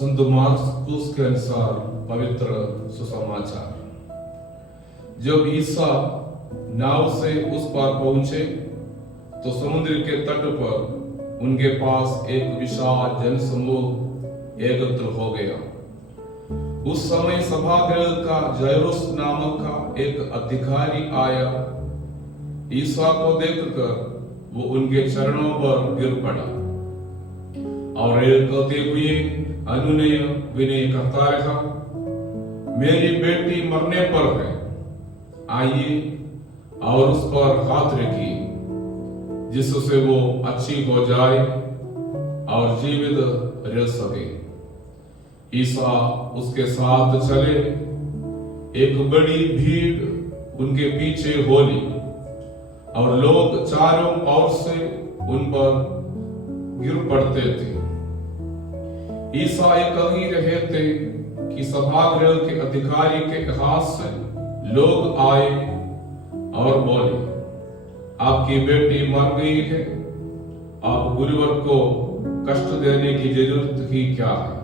संत मार्कुस के अनुसार पवित्र सुसमाचार। जब ईसा नाव से उस पार पहुंचे तो समुद्र के तट पर उनके पास एक विशाल जनसमूह एकत्र हो गया। उस समय सभागृह का जायरोस नामक का एक अधिकारी आया। ईसा को देखकर वो उनके चरणों पर गिर पड़ा और कहते हुए अनुनय विनय करता रहा, मेरी बेटी मरने पर है, आइए और उस पर हाथ रखिए जिससे वो अच्छी हो जाए और जीवित रह सके। ईसा उसके साथ चले। एक बड़ी भीड़ उनके पीछे हो ली और लोग चारों ओर से उन पर गिर पड़ते थे। ईसा कह ही रहे थे कि सभागृह के अधिकारी के हाथ से लोग आए और बोले, आपकी बेटी मर गई है, आप गुरुवर को कष्ट देने की जरूरत ही क्या है।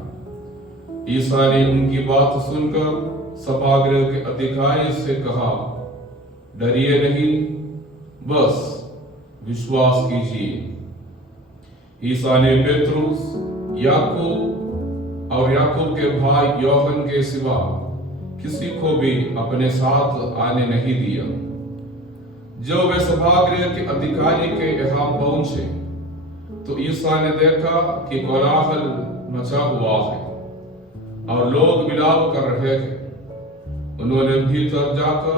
ईसा ने उनकी बात सुनकर सभागृह के अधिकारी से कहा, डरिए नहीं, बस विश्वास कीजिए। ईसा ने पेतरुस, याकूब और याकूब के भाई योहन के सिवा किसी को भी अपने साथ आने नहीं दिया। जब वे सभागृह के अधिकारी के यहाँ पहुंचे तो ईसा ने देखा कि कोलाहल मचा हुआ है और लोग विलाप कर रहे थे। उन्होंने भीतर जाकर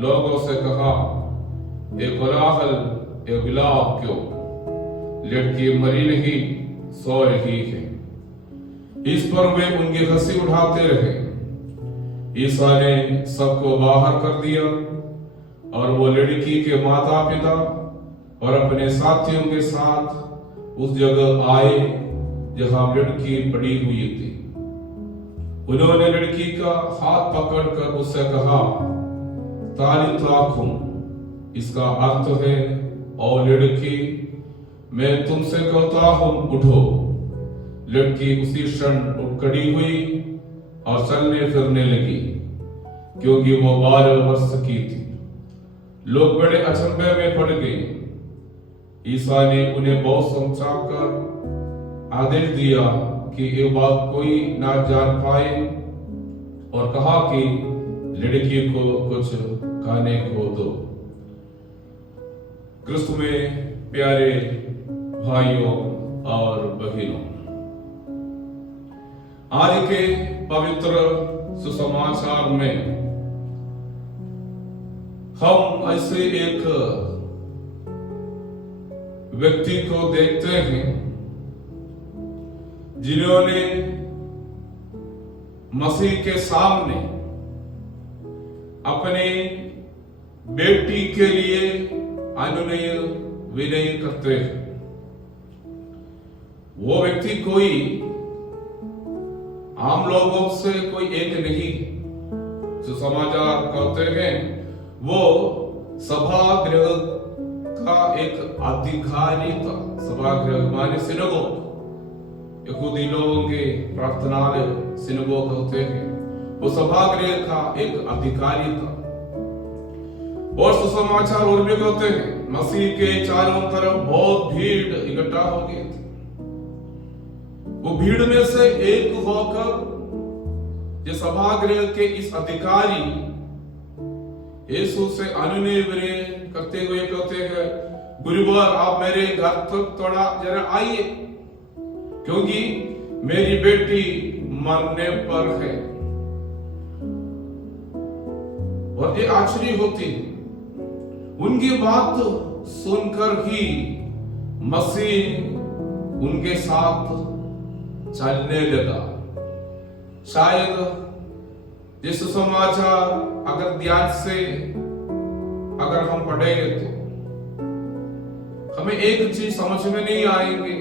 लोगों से कहा, ये कोलाहल, ये विलाप क्यों? लड़की मरी नहीं, सो रही है। इस पर वे उनकी हंसी उठाते रहे। ईसा ने सबको बाहर कर दिया और वो लड़की के माता पिता और अपने साथियों के साथ उस जगह आए जहां लड़की पड़ी हुई थी। उन्होंने लड़की का हाथ पकड़कर उससे कहा, तालिता कुम, इसका अर्थ है, और लड़की, मैं तुमसे कहता हूं, उठो। लड़की उसी क्षण उठ खड़ी हुई और चलने फिरने लगी, क्योंकि वो 12 वर्ष की थी। लोग बड़े अचंभे में पड़ गए। ईसा ने उन्हें बहुत समझाकर आदेश दिया कि ये बात कोई ना जान पाए और कहा कि लड़की को कुछ खाने को दो। क्रिस्त में प्यारे भाइयों और बहनों, आज के पवित्र सुसमाचार में हम ऐसे एक व्यक्ति को देखते हैं जिन्होंने मसीह के सामने अपने बेटी के लिए अनुनय विनय करते हैं। वो व्यक्ति कोई आम लोगों से कोई एक नहीं। जो समाचार कहते हैं वो सभागृह का एक अधिकारी था। सभागृह माने सिनगोग, यहूदी लोगों के प्रार्थनालय सिनगोग होते हैं। वो सभागृह का एक अधिकारी था। और सुसमाचार और भी कहते हैं मसीह के चारों तरफ बहुत भीड़ इकट्ठा हो गई थी। वो भीड़ में से एक होकर जो सभागृह के इस अधिकारी यीशु से अनुनय विनय करते हुए कहते हैं, गुरुवर, आप मेरे घर तक थोड़ा जरा आइए, क्योंकि मेरी बेटी मरने पर है। और ये आश्चर्य होती, उनकी बात सुनकर ही मसीह उनके साथ चलने लगा। शायद ये सुसमाचार अगर ध्यान से अगर हम पढ़ेंगे तो हमें एक चीज समझ में नहीं आएगी।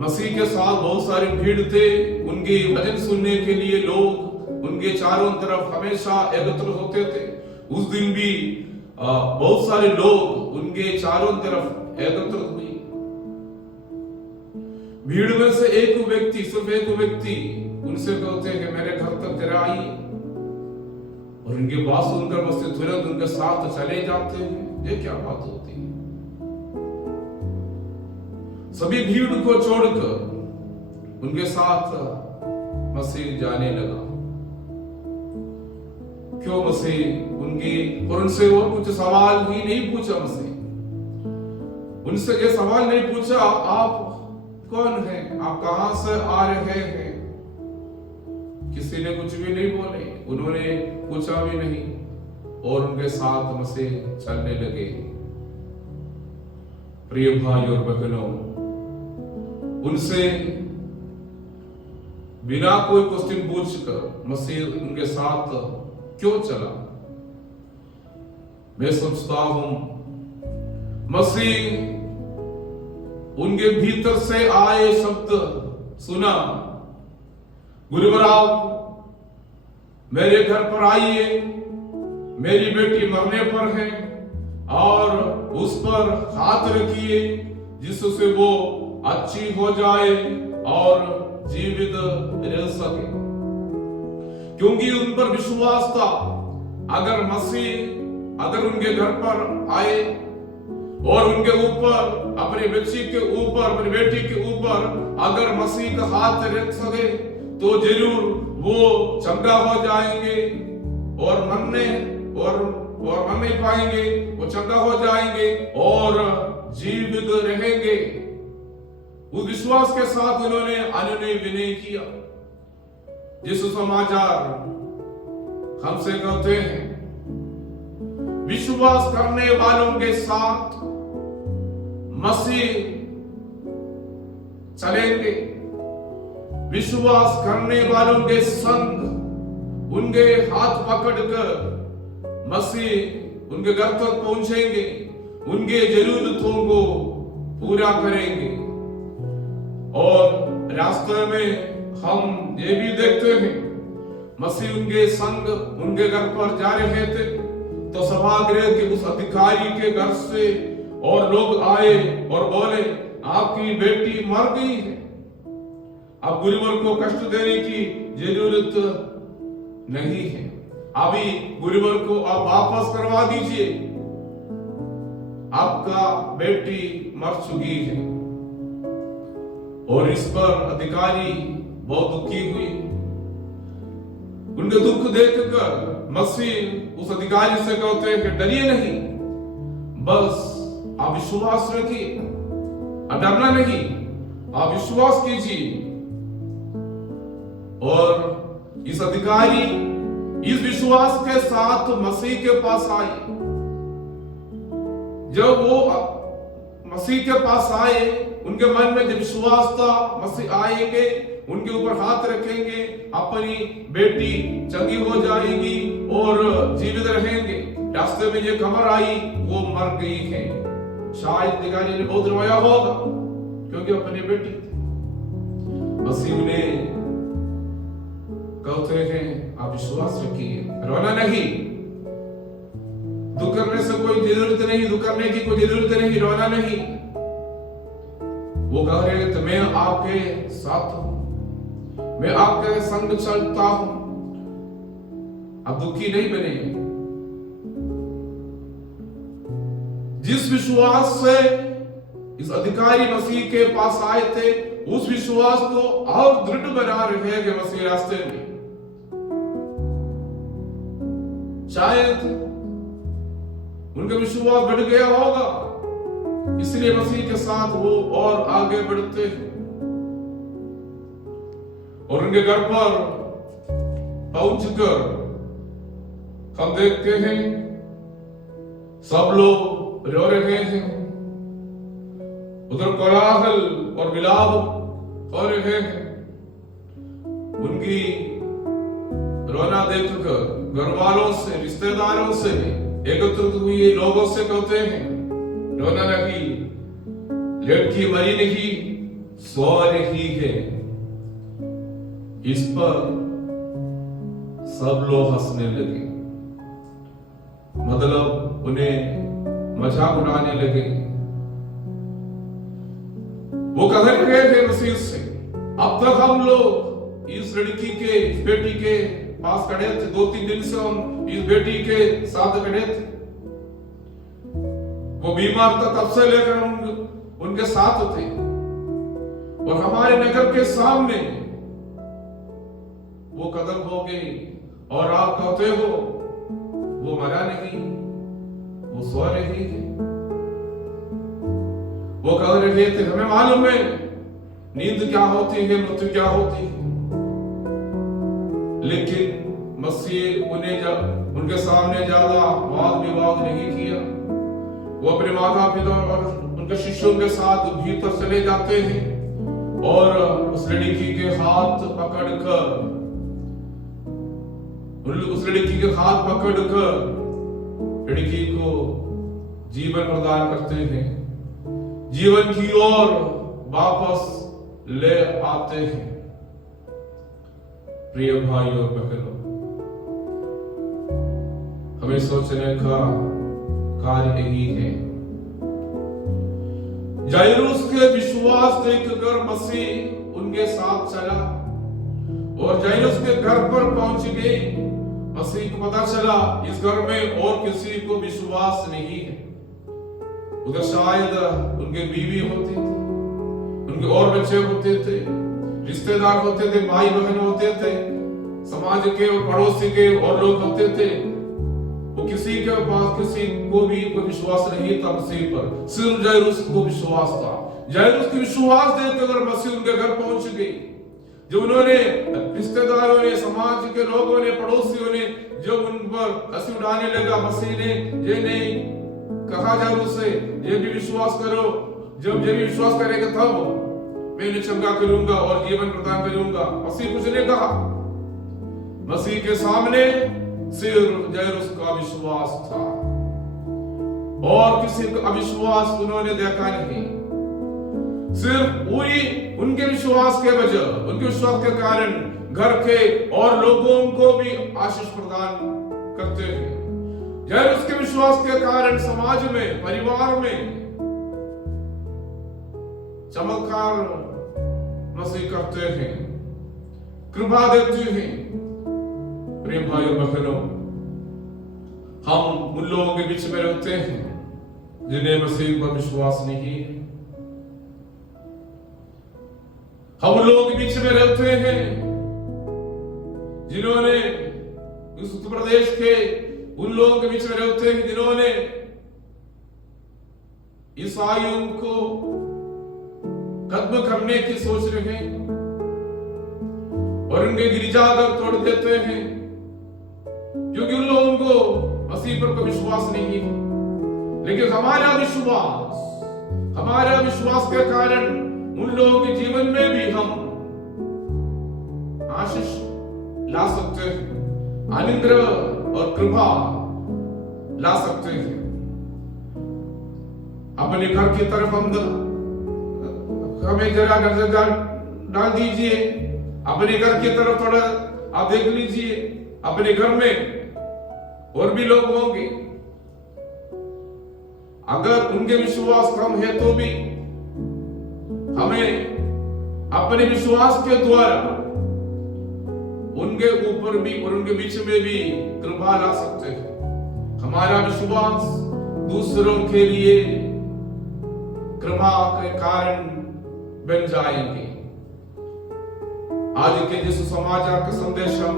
मसीह के साथ बहुत सारी भीड़ थे। उनके वचन सुनने के लिए लोग उनके चारों तरफ हमेशा एकत्र होते थे। उस दिन भी बहुत सारे लोग उनके चारों तरफ एकत्र हुए। भीड़ में से एक व्यक्ति, सिर्फ एक व्यक्ति उनसे कहते हैं कि मेरे घर तक जरा आइए, और उनकी बात सुनकर मसीह तुरंत उनके साथ चले जाते हैं। ये क्या बात होती है? सभी भीड़ को छोड़कर उनके साथ मसीह जाने लगा। क्यों मसीह उनसे और कुछ सवाल ही नहीं पूछा। मसीह उनसे ये सवाल नहीं पूछा, आप कौन हैं, आप कहां से आ रहे हैं। किसी ने कुछ भी नहीं बोले, उन्होंने पूछा भी नहीं, और उनके साथ मसीह चलने लगे। प्रिय भाई और बहनों, उनसे बिना कोई क्वेश्चन पूछकर मसीह उनके साथ क्यों चला? मैं सोचता हूं मसीह उनके भीतर से आए शब्द सुना, गुरुवराव मेरे घर पर आइए, मेरी बेटी मरने पर है, और उस पर हाथ रखिए जिससे वो अच्छी हो जाए और जीवित रह सके। क्योंकि उन पर विश्वास था, अगर मसीह उनके घर पर आए और उनके ऊपर, अपने बच्ची के ऊपर, अपनी बेटी के ऊपर अगर मसीह का हाथ रख सके तो जरूर वो चंगा हो जाएंगे और मरने पाएंगे, वो चंगा हो जाएंगे और जीवित रहेंगे। उस विश्वास के साथ उन्होंने अनुनय विनय किया। जिस समाचार हमसे कहते हैं, विश्वास करने वालों के साथ मसीह चलेंगे, विश्वास करने वालों के संग उनके हाथ पकड़कर मसीह उनके घर तक पहुंचेंगे, उनके जरूरतों को पूरा करेंगे। और रास्ते में हम ये भी देखते हैं, मसीह उनके संग उनके घर पर जा रहे थे तो सभागृह के उस अधिकारी के घर से और लोग आए और बोले, आपकी बेटी मर गई है, अब गुरुवर को कष्ट देने की जरूरत नहीं है, अभी गुरुवर को आप वापस करवा दीजिए, आपका बेटी मर चुकी है। और इस पर अधिकारी बहुत दुखी हुए। उनके दुख देखकर मसीह उस अधिकारी से कहते हैं कि डरिए नहीं, बस आप विश्वास रखिए, डरना नहीं, आप विश्वास कीजिए। और इस अधिकारी इस विश्वास के साथ मसीह के पास आए। जब वो मसीह के पास आए, उनके मन में जब विश्वास था मसीह आएंगे, उनके ऊपर हाथ रखेंगे, अपनी बेटी चंगी हो जाएगी और जीवित रहेंगे। रास्ते में ये खबर आई वो मर गई है। शायद अधिकारी ने बहुत रोया होगा क्योंकि अपनी बेटी थी। मसीह ने कहते हैं आप विश्वास रखिए, रोना नहीं, दुख करने से कोई जरूरत नहीं, दुख करने की कोई जरूरत नहीं, रोना नहीं। वो कह रहे हैं मैं आपके साथ हूं, मैं आपके संग चलता हूं, अब दुखी नहीं बने। जिस विश्वास से इस अधिकारी मसीह के पास आए थे, उस विश्वास को और दृढ़ बना रहे हैं मसीह रास्ते में। शायद उनका विश्वास बढ़ गया होगा, इसलिए मसीह के साथ वो और आगे बढ़ते हैं। और उनके घर पर पहुंचकर हम देखते हैं सब लोग रो रहे हैं, उधर कोलाहल और विलाप हो रहे हैं। उनकी रोना देखकर घर वालों से, रिश्तेदारों से, एकत्रित हुए लोगों से कहते हैं रोना नहीं, लड़की मरी नहीं, सो रही है। इस पर सब लोग हंसने लगे, मतलब उन्हें मजाक उड़ाने लगे। वो कह रहे थे मसीह से, अब तक हम लोग इस लड़की के, इस बेटी के पास खड़े थे, 2-3 दिन से हम इस बेटी के साथ खड़े थे। वो बीमार था, तब से लेकर उनके साथ थे, और हमारे नगर के सामने वो कदम हो गई, और आप कहते हो वो मरा नहीं, वो सो रही है। वो कह रहे थे, हमें मालूम है नींद क्या होती है, मृत्यु क्या होती है, लेकिन मसीह उन्हें जब उनके सामने ज्यादा वाद विवाद नहीं किया। वो अपने माता पिता और उनके शिष्यों के साथ भीतर चले जाते हैं, और उस लड़की के हाथ पकड़कर लड़की को जीवन प्रदान करते हैं, जीवन की ओर वापस ले आते हैं। प्रिय भाइयों और बहनों, हमें सोचने का कार्य यही है। जायरूस के विश्वास देखकर मसीह उनके साथ चला, और जायरूस के घर पर पहुंच गए। मसीह को पता चला इस घर में और किसी को विश्वास नहीं है। उधर शायद उनके बीवी होती थी, उनके और बच्चे होते थे, रिश्तेदार होते थे, भाई बहन होते थे, समाज के और पड़ोसी के और लोग होते थे। वो किसी के पास किसी को भी कोई विश्वास नहीं था मसीह पर, सिर्फ जायरूस को विश्वास था। जायरूस की विश्वास देखकर मसीह उनके घर पहुंच गई। जो उन्होंने रिश्तेदारों ने, समाज के लोगों ने, पड़ोसियों ने जब उन पर हंसी उड़ाने लगा, मसीह ने ये नहीं कहा जायरूस से ये भी विश्वास करो, जब ये भी विश्वास करेगा तब मैं इन्हें चंगा करूंगा और जीवन प्रदान करूंगा। मसीह कुछ नहीं कहा। मसीह के सामने सिर्फ जायरूस का विश्वास था, और किसी का अविश्वास उन्होंने देखा नहीं। सिर्फ उनके विश्वास के वजह, उनके विश्वास के कारण घर के और लोगों को भी आशीष प्रदान करते हैं। जायरूस के विश्वास के कारण समाज में, परिवार में चमत्कार मसीह करते हैं, कृपा देते हैं। प्रिय भाइयों बहनों, हम उन लोगों के बीच में रहते हैं जिन्हें मसीह पर विश्वास नहीं है। हम उन लोगों के बीच में रहते हैं जिन्होंने उस उत्तर प्रदेश के उन लोगों के बीच में रहते हैं जिन्होंने ईसाइयों को खत्म करने की सोच रहे हैं और उनके गिरजाघर तोड़ देते हैं, क्योंकि उन लोगों को मसीह पर कोई विश्वास नहीं है। लेकिन हमारा विश्वास के कारण उन लोगों के जीवन में भी हम आशीष ला सकते हैं, अनुग्रह और कृपा ला सकते हैं। अपने घर की तरफ हमें जरा नजर डाल दीजिए, अपने घर की तरफ थोड़ा आप देख लीजिए। अपने घर में और भी लोग होंगे, अगर उनके विश्वास कम है तो भी हमें अपने विश्वास के द्वारा उनके ऊपर भी और उनके बीच में भी कृपा ला सकते हैं। हमारा विश्वास दूसरों के लिए कृपा के कारण बन जाएंगे। आज के जिस समाचार के संदेश हम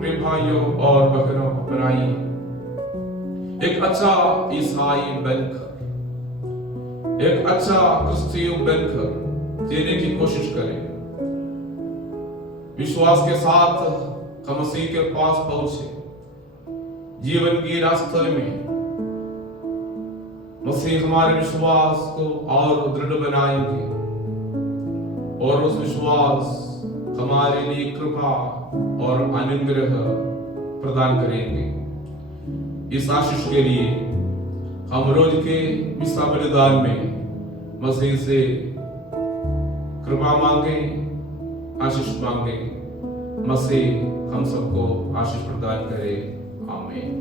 प्रिय भाइयों और बहनों बनाइए, एक अच्छा ईसाई बनकर, एक अच्छा क्रिस्टियन बनकर जीने की कोशिश करें। विश्वास के साथ हम मसीह के पास पहुंचे। जीवन की रास्ते में मसीह हमारे विश्वास को और दृढ़ बनाएंगे और उस विश्वास हमारे लिए कृपा और अनुग्रह प्रदान करेंगे। इस आशीष के लिए हम रोज के मिसा बलिदान में मसीह से कृपा मांगे, आशीष मांगे। मसीह हम सबको आशीष प्रदान करे। आमीन।